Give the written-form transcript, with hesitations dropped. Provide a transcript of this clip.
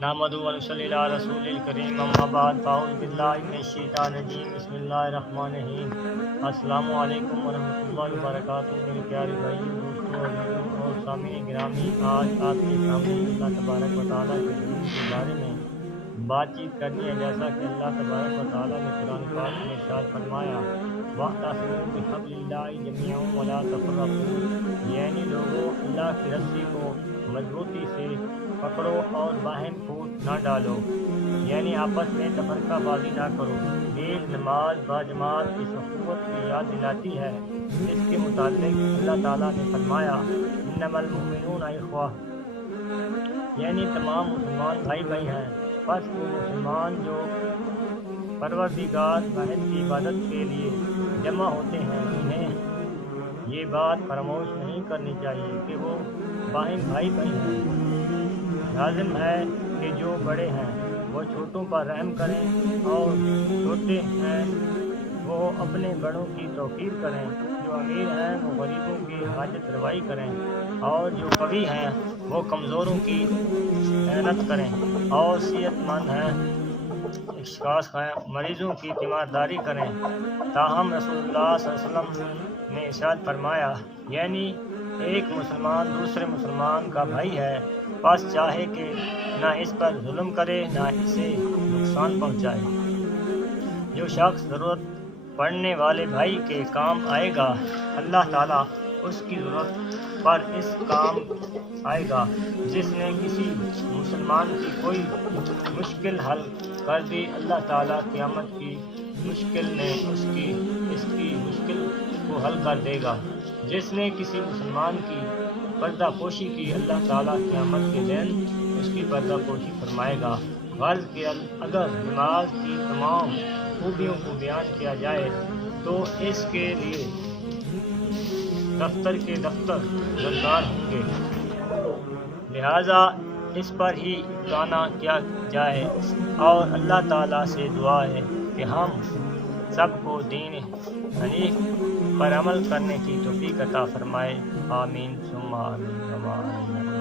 نحمدہ و نصلی علی رسول الکریم اما بعد فاعوذ باللہ من الشیطان الرجیم بسم اللہ الرحمن الرحیم السلام علیکم ورحمۃ اللہ وبرکاتہ۔ میرے پیارے بھائیوں، دوستوں، عزیزوں اور سامعین گرامی، آج آپ کے سامنے اللہ تبارک و تعالیٰ کے دین کے بارے میں بات چیت کرنی ہے۔ جیسا کہ اللہ تبارک و تعالیٰ نے قرآن پاک میں ارشاد فرمایا وَاعْتَصِمُوا بِحَبْلِ اللَّهِ جَمِيعًا وَلَا تَفَرَّقُوا، یعنی لوگوں اللہ کی رسی کو مضبوطی سے پکڑو اور باہم پھوٹ نہ ڈالو، یعنی آپس میں تفرقہ بازی نہ کرو۔ یہ نماز باجماعت کی اخوت کی یاد دلاتی ہے، جس کے متعلق اللہ تعالیٰ نے فرمایا انما المؤمنون اخوہ، یعنی تمام مسلمان بھائی بھائی ہیں۔ پس وہ مسلمان جو پروردگار واحد کی عبادت کے لیے جمع ہوتے ہیں، انہیں یہ بات فراموش نہیں کرنی چاہیے کہ وہ باہم بھائی بھائی ہیں۔ لازم ہے کہ جو بڑے ہیں وہ چھوٹوں پر رحم کریں، اور چھوٹے ہیں وہ اپنے بڑوں کی توقیر کریں۔ جو امیر ہیں وہ غریبوں کی حاجت روائی کریں، اور جو قوی ہیں وہ کمزوروں کی اعانت کریں، اور صحت مند ہیں اشخاص ہیں مریضوں کی تیمارداری کریں۔ تاہم رسول اللہ صلی اللہ علیہ وسلم نے ارشاد فرمایا، یعنی ایک مسلمان دوسرے مسلمان کا بھائی ہے، پس چاہے کہ نہ اس پر ظلم کرے نہ اسے نقصان پہنچائے۔ جو شخص ضرورت پڑنے والے بھائی کے کام آئے گا، اللہ تعالیٰ اس کی ضرورت پر اس کام آئے گا۔ جس نے کسی مسلمان کی کوئی مشکل حل کر دی، اللہ تعالیٰ قیامت کی مشکل میں اس کی مشکل کو حل کر دے گا۔ جس نے کسی مسلمان کی پردہ پوشی کی، اللہ تعالیٰ قیامت کے دن اس کی پردہ پوشی فرمائے گا۔ غرض کہ اگر نماز کی تمام خوبیوں کو بیان کیا جائے تو اس کے لیے دفتر کے دفتر درکار ہوں گے، لہٰذا اس پر ہی اقتداء کیا جائے، اور اللہ تعالیٰ سے دعا ہے کہ ہم سب کو دین حنیف پر عمل کرنے کی توفیق عطا فرمائے۔ آمین ثم آمین۔